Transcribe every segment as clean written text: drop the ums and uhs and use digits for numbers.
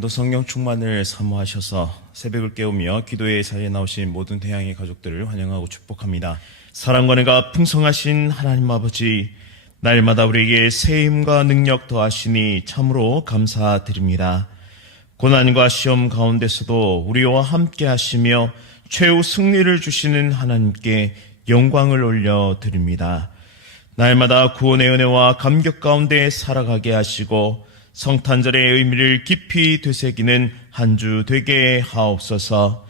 오늘도 성령 충만을 사모하셔서 새벽을 깨우며 기도의 자리에 나오신 모든 태양의 가족들을 환영하고 축복합니다. 사랑과 은혜가 풍성하신 하나님 아버지, 날마다 우리에게 새 힘과 능력 더하시니 참으로 감사드립니다. 고난과 시험 가운데서도 우리와 함께 하시며 최후 승리를 주시는 하나님께 영광을 올려드립니다. 날마다 구원의 은혜와 감격 가운데 살아가게 하시고 성탄절의 의미를 깊이 되새기는 한 주 되게 하옵소서.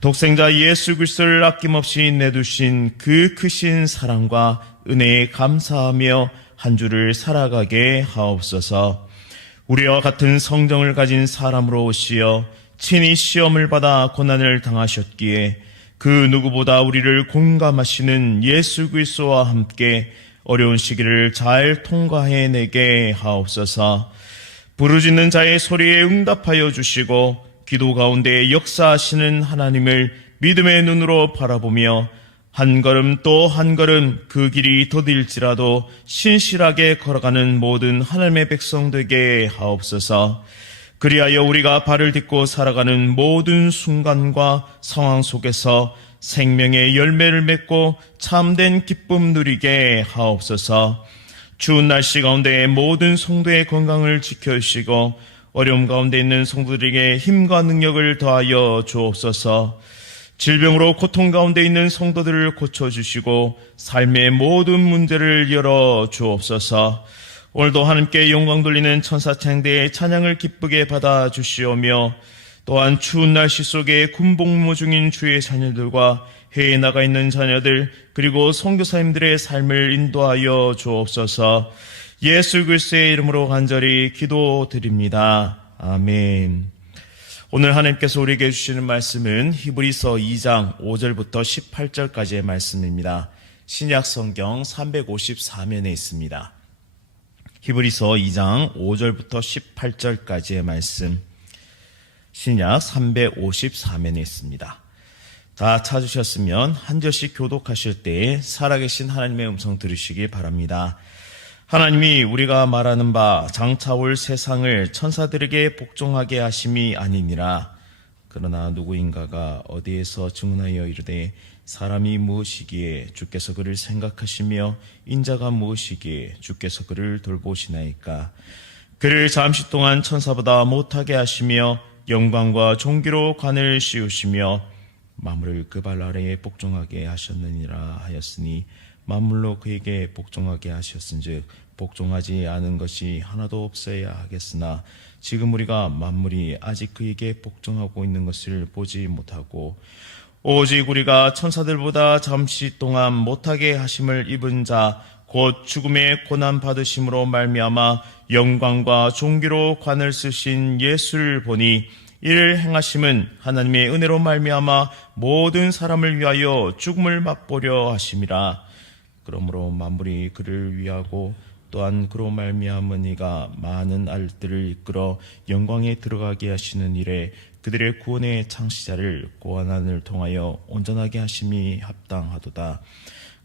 독생자 예수 그리스도를 아낌없이 내두신 그 크신 사랑과 은혜에 감사하며 한 주를 살아가게 하옵소서. 우리와 같은 성정을 가진 사람으로 오시어 친히 시험을 받아 고난을 당하셨기에 그 누구보다 우리를 공감하시는 예수 그리스도와 함께 어려운 시기를 잘 통과해내게 하옵소서. 부르짖는 자의 소리에 응답하여 주시고 기도 가운데 역사하시는 하나님을 믿음의 눈으로 바라보며 한 걸음 또 한 걸음 그 길이 더딜지라도 신실하게 걸어가는 모든 하나님의 백성 되게 하옵소서. 그리하여 우리가 발을 딛고 살아가는 모든 순간과 상황 속에서 생명의 열매를 맺고 참된 기쁨 누리게 하옵소서. 추운 날씨 가운데 모든 성도의 건강을 지켜주시고 어려움 가운데 있는 성도들에게 힘과 능력을 더하여 주옵소서. 질병으로 고통 가운데 있는 성도들을 고쳐주시고 삶의 모든 문제를 열어주옵소서. 오늘도 하나님께 영광 돌리는 천사창대의 찬양을 기쁘게 받아주시오며 또한 추운 날씨 속에 군복무 중인 주의 자녀들과 해외에 나가 있는 자녀들 그리고 선교사님들의 삶을 인도하여 주옵소서. 예수 그리스도의 이름으로 간절히 기도드립니다. 아멘. 오늘 하나님께서 우리에게 주시는 말씀은 히브리서 2장 5절부터 18절까지의 말씀입니다. 신약 성경 354면에 있습니다. 히브리서 2장 5절부터 18절까지의 말씀, 신약 354면에 있습니다. 다 찾으셨으면 한 절씩 교독하실 때에 살아계신 하나님의 음성 들으시기 바랍니다. 하나님이 우리가 말하는 바 장차 올 세상을 천사들에게 복종하게 하심이 아니니라. 그러나 누구인가가 어디에서 증언하여 이르되 사람이 무엇이기에 주께서 그를 생각하시며 인자가 무엇이기에 주께서 그를 돌보시나이까. 그를 잠시 동안 천사보다 못하게 하시며 영광과 존귀로 관을 씌우시며 만물을 그 발 아래에 복종하게 하셨느니라 하였으니 만물로 그에게 복종하게 하셨은즉 복종하지 않은 것이 하나도 없어야 하겠으나 지금 우리가 만물이 아직 그에게 복종하고 있는 것을 보지 못하고 오직 우리가 천사들보다 잠시 동안 못하게 하심을 입은 자 곧 죽음의 고난 받으심으로 말미암아 영광과 존귀로 관을 쓰신 예수를 보니 이를 행하심은 하나님의 은혜로 말미암아 모든 사람을 위하여 죽음을 맛보려 하심이라. 그러므로 만물이 그를 위하고 또한 그로 말미암은 이가 많은 알들을 이끌어 영광에 들어가게 하시는 일에 그들의 구원의 창시자를 고난을 통하여 온전하게 하심이 합당하도다.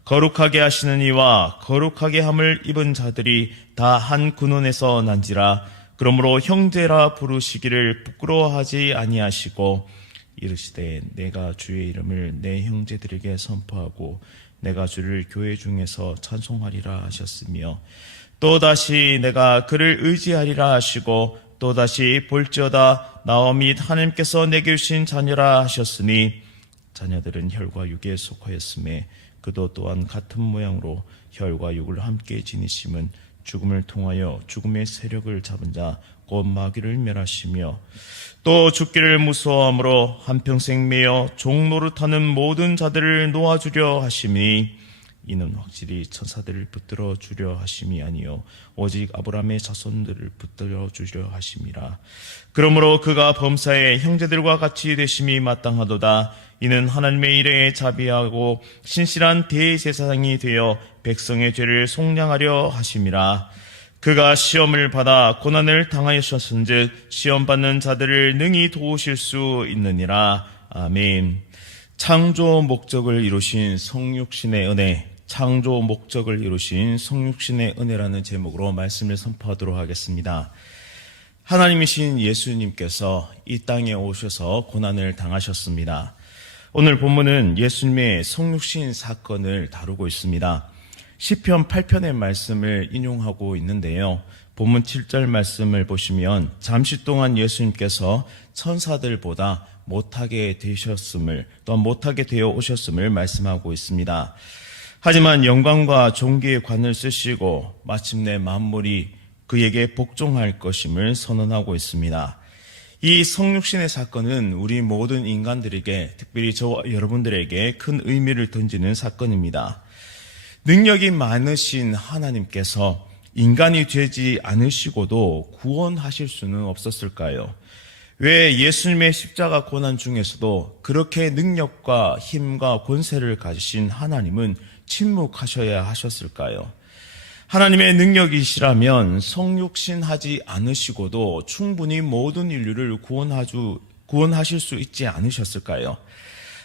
거룩하게 하시는 이와 거룩하게 함을 입은 자들이 다 한 근원에서 난지라. 그러므로 형제라 부르시기를 부끄러워하지 아니하시고 이르시되 내가 주의 이름을 내 형제들에게 선포하고 내가 주를 교회 중에서 찬송하리라 하셨으며 또다시 내가 그를 의지하리라 하시고 또다시 볼지어다 나와 및 하나님께서 내게 주신 자녀라 하셨으니 자녀들은 혈과 육에 속하였음에 그도 또한 같은 모양으로 혈과 육을 함께 지니심은 죽음을 통하여 죽음의 세력을 잡은 자 곧 마귀를 멸하시며 또 죽기를 무서워함으로 한평생 매여 종노릇하는 모든 자들을 놓아주려 하심이 이는 확실히 천사들을 붙들어 주려 하심이 아니요 오직 아브라함의 자손들을 붙들어 주려 하심이라. 그러므로 그가 범사에 형제들과 같이 되심이 마땅하도다. 이는 하나님의 일에 자비하고 신실한 대제사장이 되어 백성의 죄를 속량하려 하심이라. 그가 시험을 받아 고난을 당하셨은즉 시험받는 자들을 능히 도우실 수 있느니라. 아멘. 창조 목적을 이루신 성육신의 은혜, 창조 목적을 이루신 성육신의 은혜라는 제목으로 말씀을 선포하도록 하겠습니다. 하나님이신 예수님께서 이 땅에 오셔서 고난을 당하셨습니다. 오늘 본문은 예수님의 성육신 사건을 다루고 있습니다. 시편 8편의 말씀을 인용하고 있는데요. 본문 7절 말씀을 보시면 잠시 동안 예수님께서 천사들보다 못하게 되셨음을 또한 못하게 되어 오셨음을 말씀하고 있습니다. 하지만 영광과 존귀의 관을 쓰시고 마침내 만물이 그에게 복종할 것임을 선언하고 있습니다. 이 성육신의 사건은 우리 모든 인간들에게, 특별히 저와 여러분들에게 큰 의미를 던지는 사건입니다. 능력이 많으신 하나님께서 인간이 되지 않으시고도 구원하실 수는 없었을까요? 왜 예수님의 십자가 고난 중에서도 그렇게 능력과 힘과 권세를 가지신 하나님은 침묵하셔야 하셨을까요? 하나님의 능력이시라면 성육신하지 않으시고도 충분히 모든 인류를 구원하실 수 있지 않으셨을까요?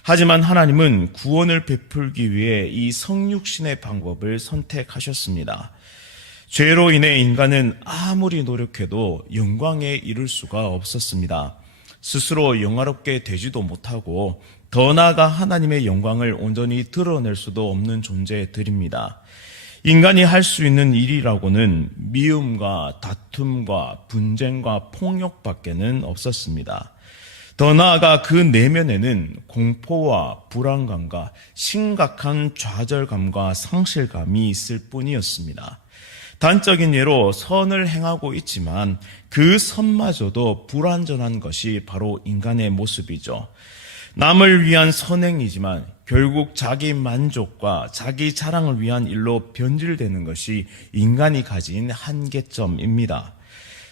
하지만 하나님은 구원을 베풀기 위해 이 성육신의 방법을 선택하셨습니다. 죄로 인해 인간은 아무리 노력해도 영광에 이를 수가 없었습니다. 스스로 영화롭게 되지도 못하고 더 나아가 하나님의 영광을 온전히 드러낼 수도 없는 존재들입니다. 인간이 할 수 있는 일이라고는 미움과 다툼과 분쟁과 폭력밖에는 없었습니다. 더 나아가 그 내면에는 공포와 불안감과 심각한 좌절감과 상실감이 있을 뿐이었습니다. 단적인 예로 선을 행하고 있지만 그 선마저도 불완전한 것이 바로 인간의 모습이죠. 남을 위한 선행이지만 결국 자기 만족과 자기 자랑을 위한 일로 변질되는 것이 인간이 가진 한계점입니다.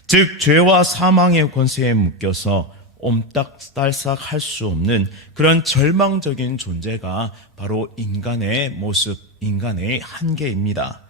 즉 죄와 사망의 권세에 묶여서 옴딱달싹 할 수 없는 그런 절망적인 존재가 바로 인간의 모습, 인간의 한계입니다.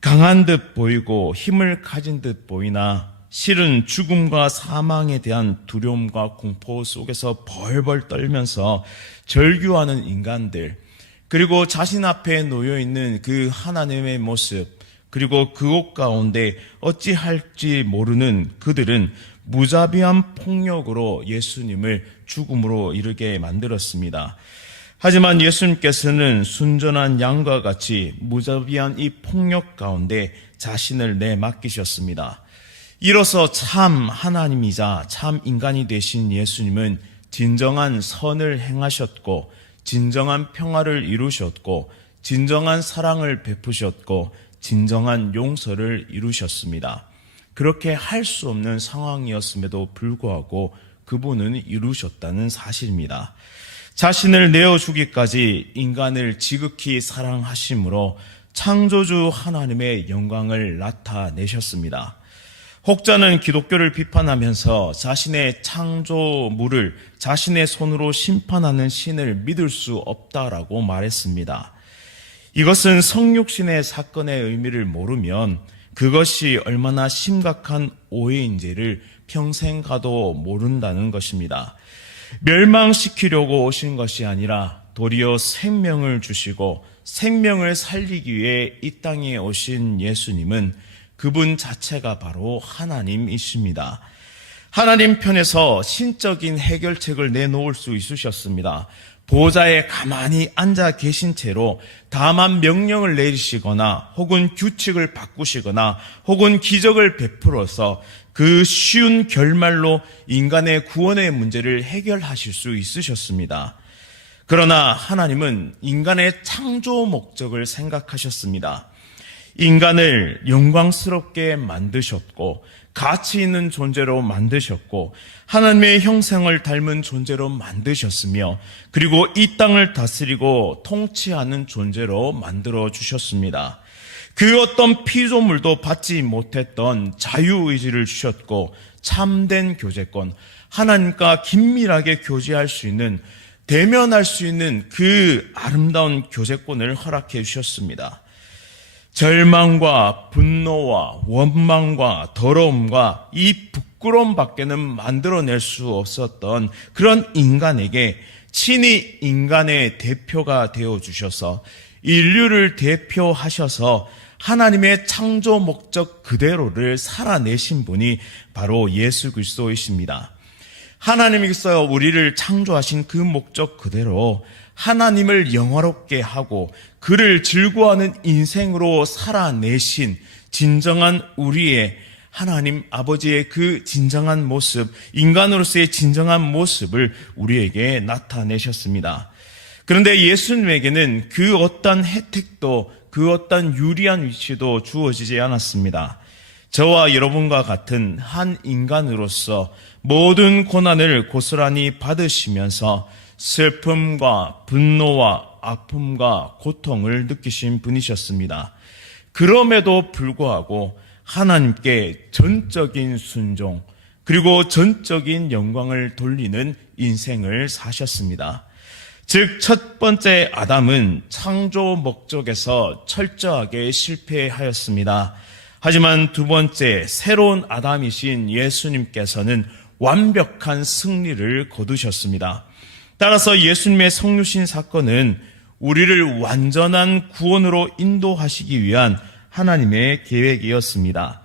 강한 듯 보이고 힘을 가진 듯 보이나 실은 죽음과 사망에 대한 두려움과 공포 속에서 벌벌 떨면서 절규하는 인간들, 그리고 자신 앞에 놓여있는 그 하나님의 모습, 그리고 그곳 가운데 어찌할지 모르는 그들은 무자비한 폭력으로 예수님을 죽음으로 이르게 만들었습니다. 하지만 예수님께서는 순전한 양과 같이 무자비한 이 폭력 가운데 자신을 내맡기셨습니다. 이로써 참 하나님이자 참 인간이 되신 예수님은 진정한 선을 행하셨고 진정한 평화를 이루셨고 진정한 사랑을 베푸셨고 진정한 용서를 이루셨습니다. 그렇게 할 수 없는 상황이었음에도 불구하고 그분은 이루셨다는 사실입니다. 자신을 내어주기까지 인간을 지극히 사랑하심으로 창조주 하나님의 영광을 나타내셨습니다. 혹자는 기독교를 비판하면서 자신의 창조물을 자신의 손으로 심판하는 신을 믿을 수 없다라고 말했습니다. 이것은 성육신의 사건의 의미를 모르면 그것이 얼마나 심각한 오해인지를 평생 가도 모른다는 것입니다. 멸망시키려고 오신 것이 아니라 도리어 생명을 주시고 생명을 살리기 위해 이 땅에 오신 예수님은 그분 자체가 바로 하나님이십니다. 하나님 편에서 신적인 해결책을 내놓을 수 있으셨습니다. 보좌에 가만히 앉아 계신 채로 다만 명령을 내리시거나 혹은 규칙을 바꾸시거나 혹은 기적을 베풀어서 그 쉬운 결말로 인간의 구원의 문제를 해결하실 수 있으셨습니다. 그러나 하나님은 인간의 창조 목적을 생각하셨습니다. 인간을 영광스럽게 만드셨고 가치 있는 존재로 만드셨고 하나님의 형상을 닮은 존재로 만드셨으며 그리고 이 땅을 다스리고 통치하는 존재로 만들어 주셨습니다. 그 어떤 피조물도 받지 못했던 자유의지를 주셨고 참된 교제권, 하나님과 긴밀하게 교제할 수 있는, 대면할 수 있는 그 아름다운 교제권을 허락해 주셨습니다. 절망과 분노와 원망과 더러움과 이 부끄러움 밖에는 만들어낼 수 없었던 그런 인간에게 친히 인간의 대표가 되어주셔서 인류를 대표하셔서 하나님의 창조 목적 그대로를 살아내신 분이 바로 예수 그리스도이십니다. 하나님께서 우리를 창조하신 그 목적 그대로 하나님을 영화롭게 하고 그를 즐거워하는 인생으로 살아내신 진정한 우리의 하나님 아버지의 그 진정한 모습, 인간으로서의 진정한 모습을 우리에게 나타내셨습니다. 그런데 예수님에게는 그 어떤 혜택도 그 어떤 유리한 위치도 주어지지 않았습니다. 저와 여러분과 같은 한 인간으로서 모든 고난을 고스란히 받으시면서 슬픔과 분노와 아픔과 고통을 느끼신 분이셨습니다. 그럼에도 불구하고 하나님께 전적인 순종 그리고 전적인 영광을 돌리는 인생을 사셨습니다. 즉, 첫 번째 아담은 창조 목적에서 철저하게 실패하였습니다. 하지만 두 번째 새로운 아담이신 예수님께서는 완벽한 승리를 거두셨습니다. 따라서 예수님의 성육신 사건은 우리를 완전한 구원으로 인도하시기 위한 하나님의 계획이었습니다.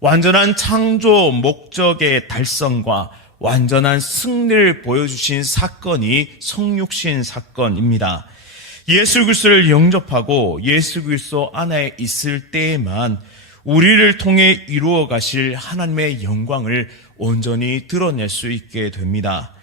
완전한 창조 목적의 달성과 완전한 승리를 보여주신 사건이 성육신 사건입니다. 예수 그리스도를 영접하고 예수 그리스도 안에 있을 때에만 우리를 통해 이루어 가실 하나님의 영광을 온전히 드러낼 수 있게 됩니다.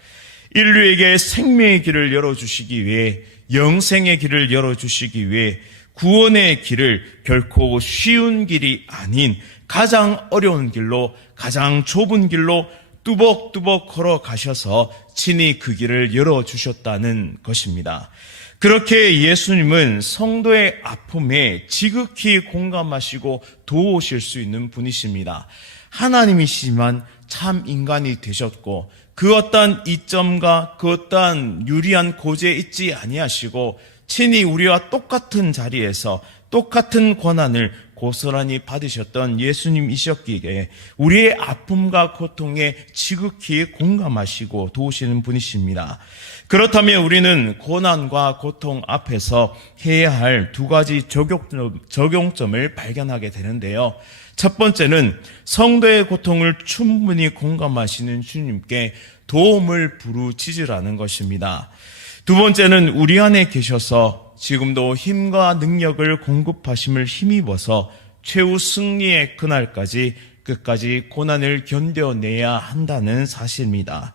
인류에게 생명의 길을 열어주시기 위해, 영생의 길을 열어주시기 위해 구원의 길을 결코 쉬운 길이 아닌 가장 어려운 길로, 가장 좁은 길로 뚜벅뚜벅 걸어가셔서 친히 그 길을 열어주셨다는 것입니다. 그렇게 예수님은 성도의 아픔에 지극히 공감하시고 도우실 수 있는 분이십니다. 하나님이시지만 참 인간이 되셨고 그 어떠한 이점과 그 어떠한 유리한 고지에 있지 아니하시고 친히 우리와 똑같은 자리에서 똑같은 고난을 고스란히 받으셨던 예수님이셨기에 우리의 아픔과 고통에 지극히 공감하시고 도우시는 분이십니다. 그렇다면 우리는 고난과 고통 앞에서 해야 할 두 가지 적용점을 발견하게 되는데요. 첫 번째는 성도의 고통을 충분히 공감하시는 주님께 도움을 부르짖으라는 것입니다. 두 번째는 우리 안에 계셔서 지금도 힘과 능력을 공급하심을 힘입어서 최후 승리의 그날까지 끝까지 고난을 견뎌내야 한다는 사실입니다.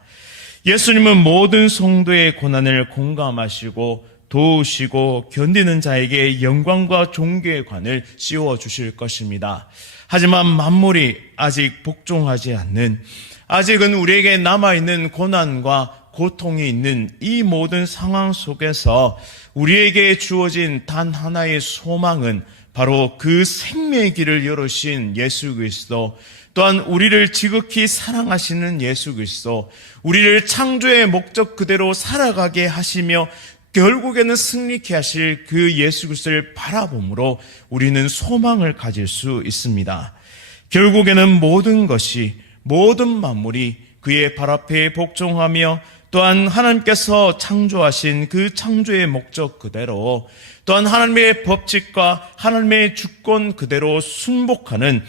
예수님은 모든 성도의 고난을 공감하시고 도우시고 견디는 자에게 영광과 존귀의 관을 씌워주실 것입니다. 하지만 만물이 아직 복종하지 않는, 아직은 우리에게 남아있는 고난과 고통이 있는 이 모든 상황 속에서 우리에게 주어진 단 하나의 소망은 바로 그 생명의 길을 열으신 예수 그리스도, 또한 우리를 지극히 사랑하시는 예수 그리스도, 우리를 창조의 목적 그대로 살아가게 하시며 결국에는 승리케 하실 그 예수 그리스도를 바라봄으로 우리는 소망을 가질 수 있습니다. 결국에는 모든 것이, 모든 만물이 그의 발 앞에 복종하며 또한 하나님께서 창조하신 그 창조의 목적 그대로, 또한 하나님의 법칙과 하나님의 주권 그대로 순복하는,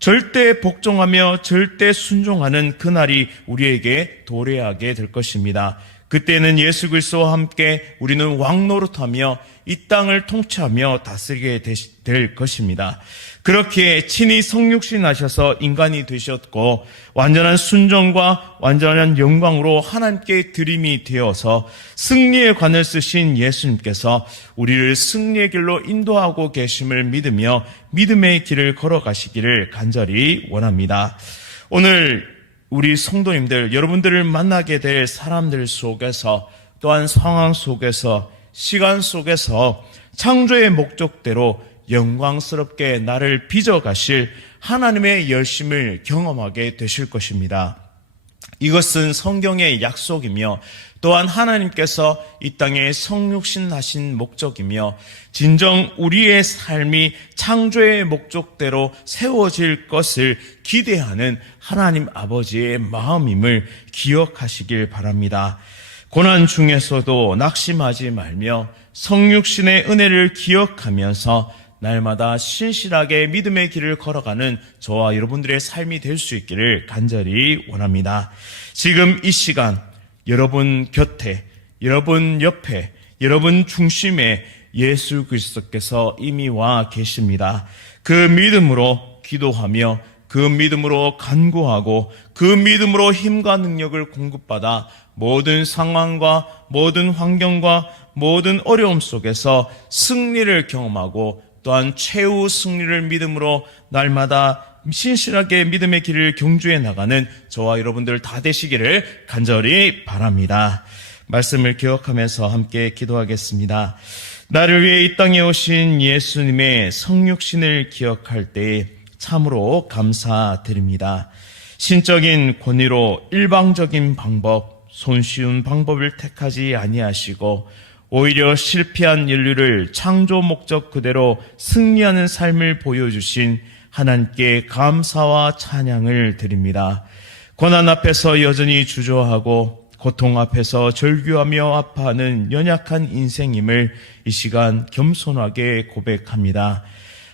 절대 복종하며 절대 순종하는 그날이 우리에게 도래하게 될 것입니다. 그때는 예수 그리스도와 함께 우리는 왕노릇하며 이 땅을 통치하며 다스리게 될 것입니다. 그렇게 친히 성육신하셔서 인간이 되셨고 완전한 순종과 완전한 영광으로 하나님께 드림이 되어서 승리의 관을 쓰신 예수님께서 우리를 승리의 길로 인도하고 계심을 믿으며 믿음의 길을 걸어가시기를 간절히 원합니다. 오늘 우리 성도님들, 여러분들을 만나게 될 사람들 속에서, 또한 상황 속에서, 시간 속에서 창조의 목적대로 영광스럽게 나를 빚어가실 하나님의 열심을 경험하게 되실 것입니다. 이것은 성경의 약속이며 또한 하나님께서 이 땅에 성육신하신 목적이며 진정 우리의 삶이 창조의 목적대로 세워질 것을 기대하는 하나님 아버지의 마음임을 기억하시길 바랍니다. 고난 중에서도 낙심하지 말며 성육신의 은혜를 기억하면서 날마다 신실하게 믿음의 길을 걸어가는 저와 여러분들의 삶이 될 수 있기를 간절히 원합니다. 지금 이 시간 여러분 곁에, 여러분 옆에, 여러분 중심에 예수 그리스도께서 이미 와 계십니다. 그 믿음으로 기도하며 그 믿음으로 간구하고 그 믿음으로 힘과 능력을 공급받아 모든 상황과 모든 환경과 모든 어려움 속에서 승리를 경험하고 또한 최후 승리를 믿음으로 날마다 신실하게 믿음의 길을 경주해 나가는 저와 여러분들 다 되시기를 간절히 바랍니다. 말씀을 기억하면서 함께 기도하겠습니다. 나를 위해 이 땅에 오신 예수님의 성육신을 기억할 때 참으로 감사드립니다. 신적인 권위로 일방적인 방법, 손쉬운 방법을 택하지 아니하시고 오히려 실패한 인류를 창조 목적 그대로 승리하는 삶을 보여주신 하나님께 감사와 찬양을 드립니다. 고난 앞에서 여전히 주저하고 고통 앞에서 절규하며 아파하는 연약한 인생임을 이 시간 겸손하게 고백합니다.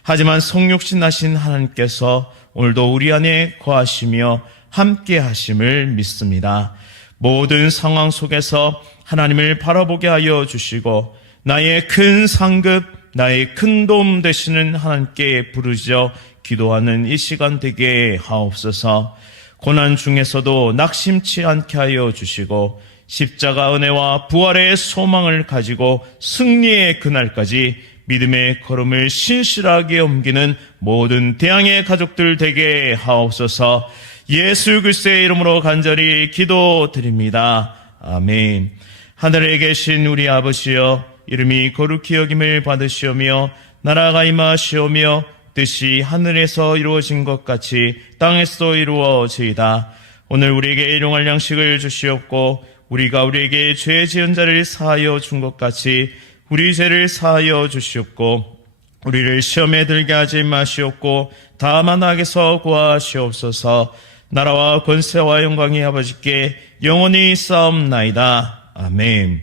하지만 성육신 하신 하나님께서 오늘도 우리 안에 거하시며 함께 하심을 믿습니다. 모든 상황 속에서 하나님을 바라보게 하여 주시고 나의 큰 상급, 나의 큰 도움 되시는 하나님께 부르짖어 기도하는 이 시간 되게 하옵소서. 고난 중에서도 낙심치 않게 하여 주시고 십자가 은혜와 부활의 소망을 가지고 승리의 그날까지 믿음의 걸음을 신실하게 옮기는 모든 대항의 가족들 되게 하옵소서. 예수 그리스도의 이름으로 간절히 기도드립니다. 아멘. 하늘에 계신 우리 아버지여, 이름이 거룩히 여김을 받으시오며 나라가 임하시오며 뜻이 하늘에서 이루어진 것 같이 땅에서도 이루어지이다. 오늘 우리에게 일용할 양식을 주시옵고 우리가 우리에게 죄 지은 자를 사하여 준 것 같이 우리 죄를 사하여 주시옵고 우리를 시험에 들게 하지 마시옵고 다만 악에서 구하시옵소서. 나라와 권세와 영광이 아버지께 영원히 있사옵나이다. 아멘.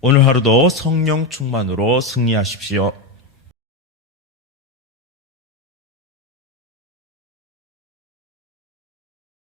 오늘 하루도 성령 충만으로 승리하십시오.